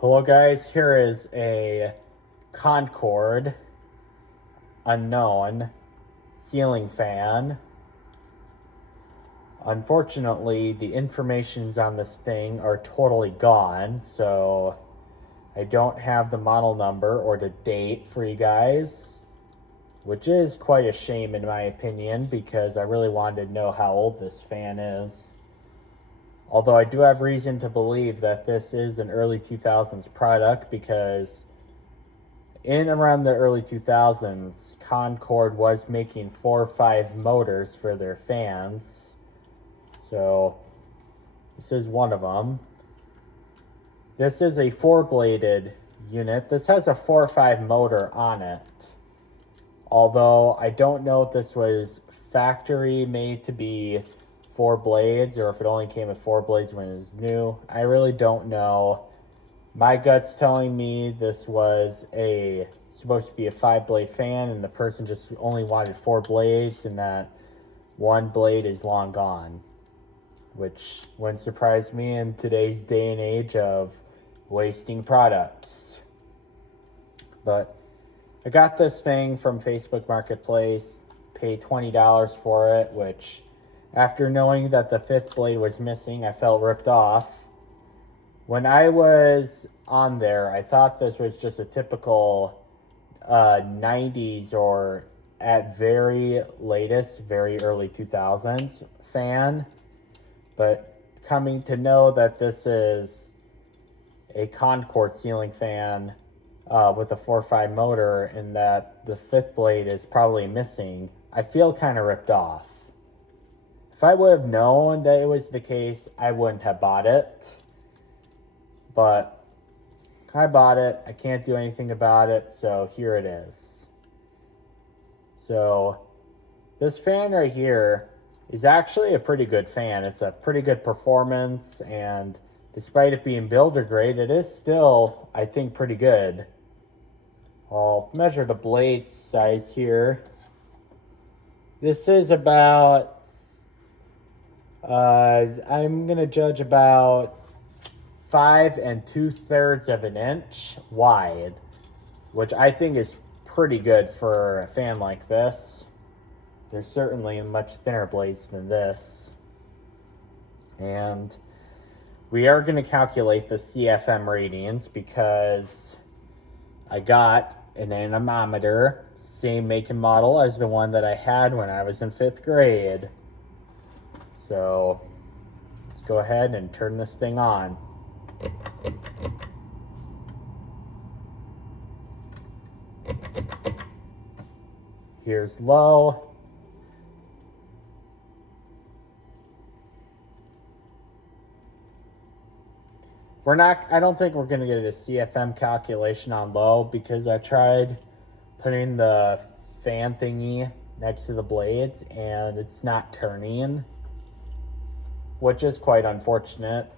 Hello guys, here is a Concord Unknown Ceiling Fan. Unfortunately, the informations on this thing are totally gone, so I don't have the model number or the date for you guys, which is quite a shame in my opinion because I really wanted to know how old this fan is. Although I do have reason to believe that this is an early 2000s product because in around the early 2000s, Concord was making 4 or 5 motors for their fans. So this is one of them. This is a 4-bladed unit. This has a 4 or 5 motor on it. Although I don't know if this was factory made to be 4 blades or if it only came with 4 blades when it was new. I really don't know. My gut's telling me this was supposed to be a 5-blade fan and the person just only wanted 4 blades and that 1 blade is long gone, which wouldn't surprise me in today's day and age of wasting products. But I got this thing from Facebook Marketplace, paid $20 for it, which after knowing that the 5th blade was missing, I felt ripped off. When I was on there, I thought this was just a typical 90s or at very latest, very early 2000s fan. But coming to know that this is a Concord ceiling fan with a 4.5 motor and that the 5th blade is probably missing, I feel kind of ripped off. If I would have known that it was the case, I wouldn't have bought it. But I bought it. I can't do anything about it, so here it is. So this fan right here is actually a pretty good fan. It's a pretty good performance, and despite it being builder grade, it is still, I think, pretty good. I'll measure the blade size here. This is about I'm going to judge about 5 2/3 of an inch wide, which I think is pretty good for a fan like this. There's certainly much thinner blades than this. And we are going to calculate the CFM ratings because I got an anemometer, same make and model as the one that I had when I was in 5th grade. So let's go ahead and turn this thing on. Here's low. I don't think we're going to get a CFM calculation on low because I tried putting the fan thingy next to the blades and it's not turning, which is quite unfortunate.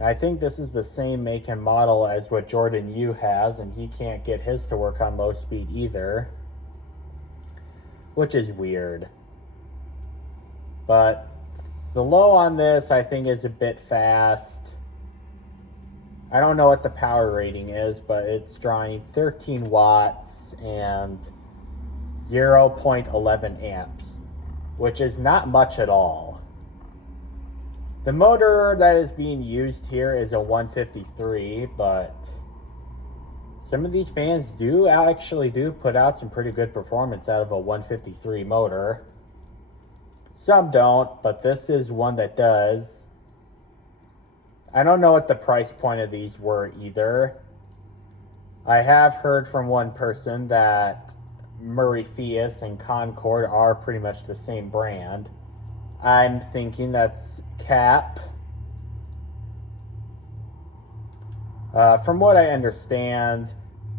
I think this is the same make and model as what Jordan Yu has, and he can't get his to work on low speed either, which is weird. But the low on this, I think, is a bit fast. I don't know what the power rating is, but it's drawing 13 watts and 0.11 amps, which is not much at all. The motor that is being used here is a 153, but some of these fans do put out some pretty good performance out of a 153 motor. Some don't, but this is one that does. I don't know what the price point of these were either. I have heard from one person that Murray Fias and Concord are pretty much the same brand. I'm thinking that's Cap. From what I understand,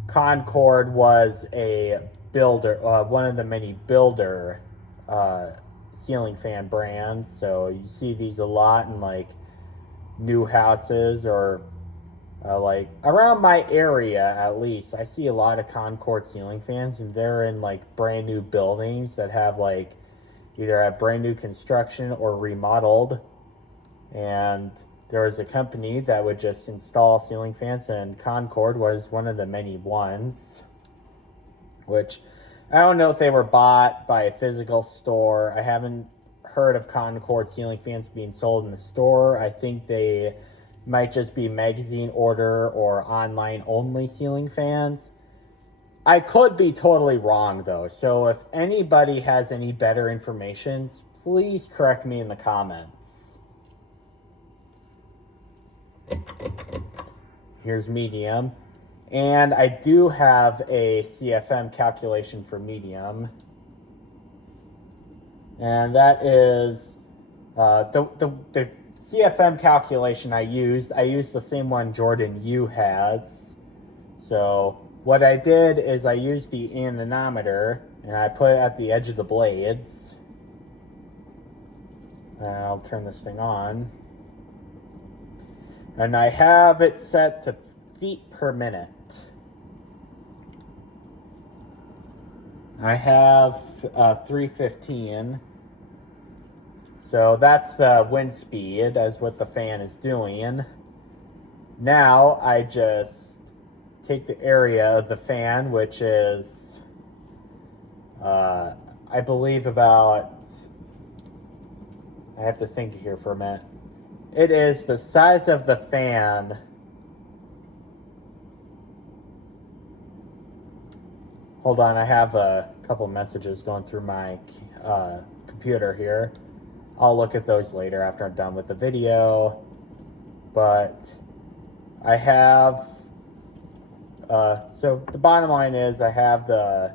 Concord was a builder, one of the many builder ceiling fan brands. So you see these a lot in like new houses or like around my area at least. I see a lot of Concord ceiling fans and they're in like brand new buildings that have either have brand new construction or remodeled. And there was a company that would just install ceiling fans, and Concord was one of the many ones, which I don't know if they were bought by a physical store. I haven't heard of Concord ceiling fans being sold in the store. I think they might just be magazine order or online only ceiling fans. I could be totally wrong though, so if anybody has any better information, please correct me in the comments. Here's medium, and I do have a CFM calculation for medium, and that is the CFM calculation I used the same one Jordan U has. So what I did is I used the anemometer and I put it at the edge of the blades. And I'll turn this thing on. And I have it set to feet per minute. I have 315. So that's the wind speed as what the fan is doing. Now I just take the area of the fan, which is, I believe about, I have to think here for a minute. It is the size of the fan. Hold on, I have a couple messages going through my computer here. I'll look at those later after I'm done with the video. But I have, so the bottom line is I have the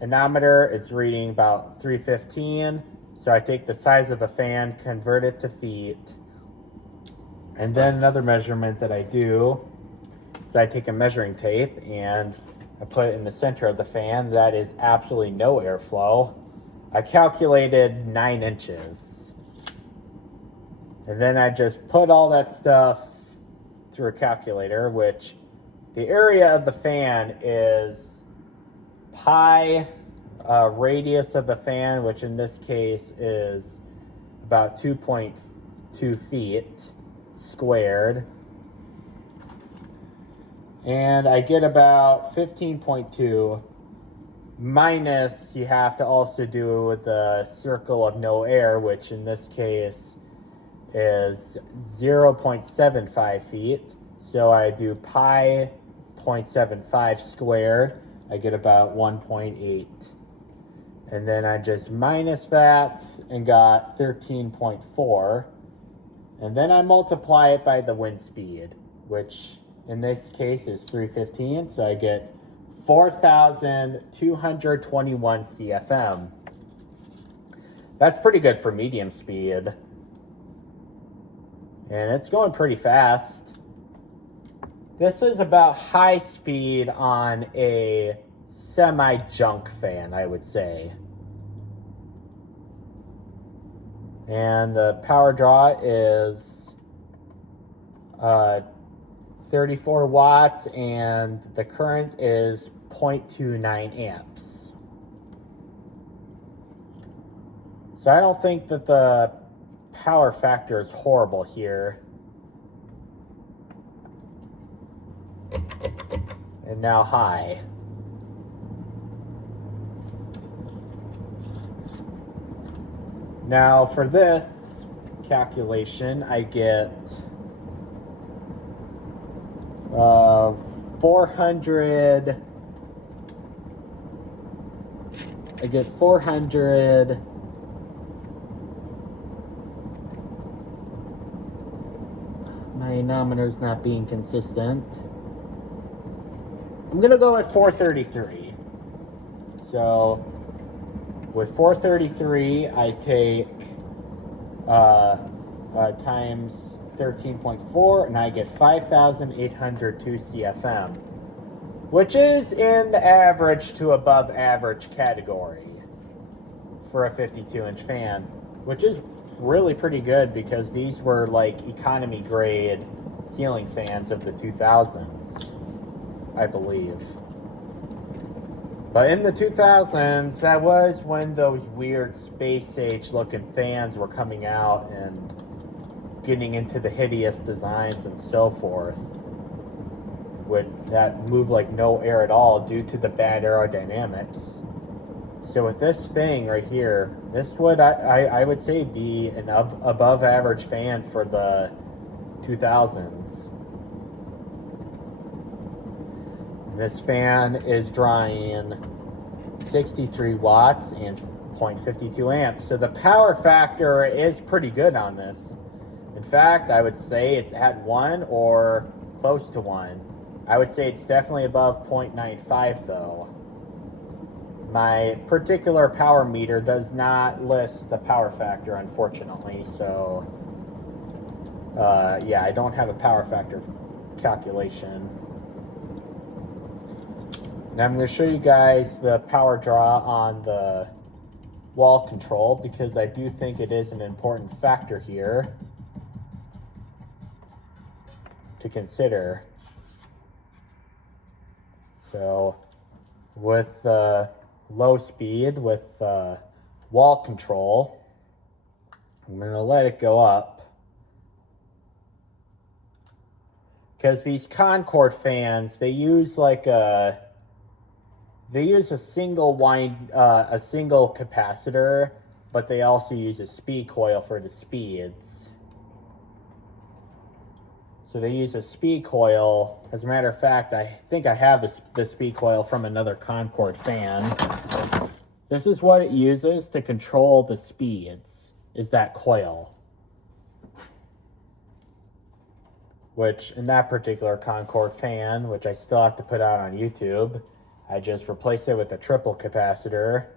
anemometer, it's reading about 315. So I take the size of the fan, convert it to feet. And then another measurement that I do is I take a measuring tape and I put it in the center of the fan. That is absolutely no airflow. I calculated 9 inches. And then I just put all that stuff through a calculator, which the area of the fan is pi radius of the fan, which in this case is about 2.2 feet squared. And I get about 15.2 minus, you have to also do with the circle of no air, which in this case is 0.75 feet. So I do pi 0.75 squared. I get about 1.8. And then I just minus that and got 13.4. And then I multiply it by the wind speed, which in this case is 315. So I get 4,221 CFM. That's pretty good for medium speed. And it's going pretty fast. This is about high speed on a semi-junk fan, I would say. And the power draw is 34 watts, and the current is 0.29 amps. So I don't think that the power factor is horrible here. And now high. Now for this calculation, I get 400. I get 400. My anemometer's not being consistent. I'm gonna go at 433. So with 433, I take times 13.4, and I get 5,802 CFM, which is in the average to above average category for a 52-inch fan, which is really pretty good because these were like economy grade ceiling fans of the 2000s, I believe. But in the 2000s, that was when those weird space age looking fans were coming out and getting into the hideous designs and so forth, that move like no air at all due to the bad aerodynamics. So with this thing right here, this would, I would say, be an above average fan for the 2000s. This fan is drawing 63 watts and 0.52 amps. So the power factor is pretty good on this. In fact, I would say it's at 1 or close to 1. I would say it's definitely above 0.95 though. My particular power meter does not list the power factor, unfortunately, so yeah, I don't have a power factor calculation. Now I'm going to show you guys the power draw on the wall control, because I do think it is an important factor here to consider. So with low speed, with wall control, I'm going to let it go up, because these Concord fans, they use like a single capacitor, but they also use a speed coil for the speeds. So they use a speed coil. As a matter of fact, I think I have the speed coil from another Concord fan. This is what it uses to control the speeds, is that coil. Which, in that particular Concord fan, which I still have to put out on YouTube, I just replaced it with a triple capacitor,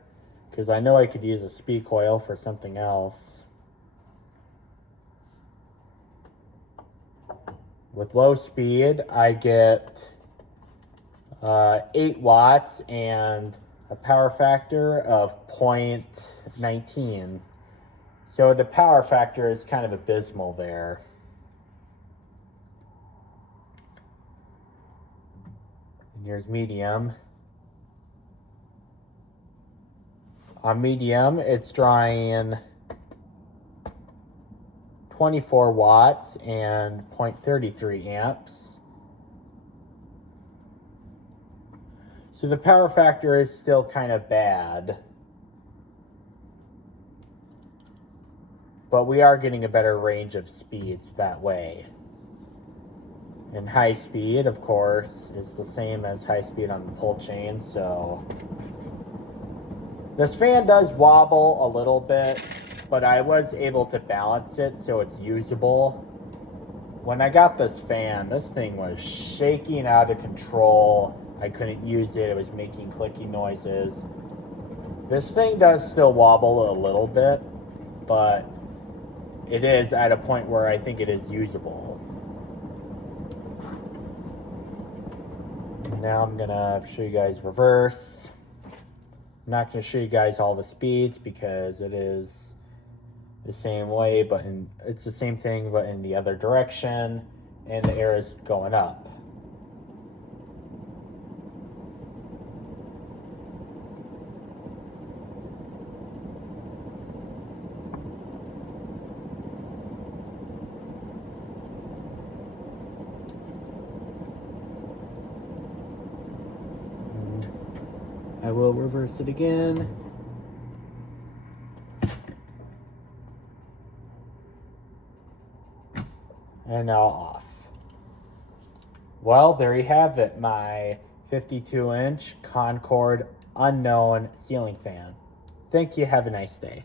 because I know I could use a speed coil for something else. With low speed, I get 8 watts and a power factor of 0.19. So the power factor is kind of abysmal there. And here's medium. On medium, it's drawing 24 watts and 0.33 amps. So the power factor is still kind of bad, but we are getting a better range of speeds that way. And high speed, of course, is the same as high speed on the pull chain, so this fan does wobble a little bit, but I was able to balance it so it's usable. When I got this fan, this thing was shaking out of control. I couldn't use it. It was making clicky noises. This thing does still wobble a little bit, but it is at a point where I think it is usable. Now I'm gonna show you guys reverse. I'm not going to show you guys all the speeds because it is the same way, but it's the same thing, but in the other direction, and the air is going up. I will reverse it again. And now off. Well, there you have it, my 52-inch Concord Unknown Ceiling Fan. Thank you. Have a nice day.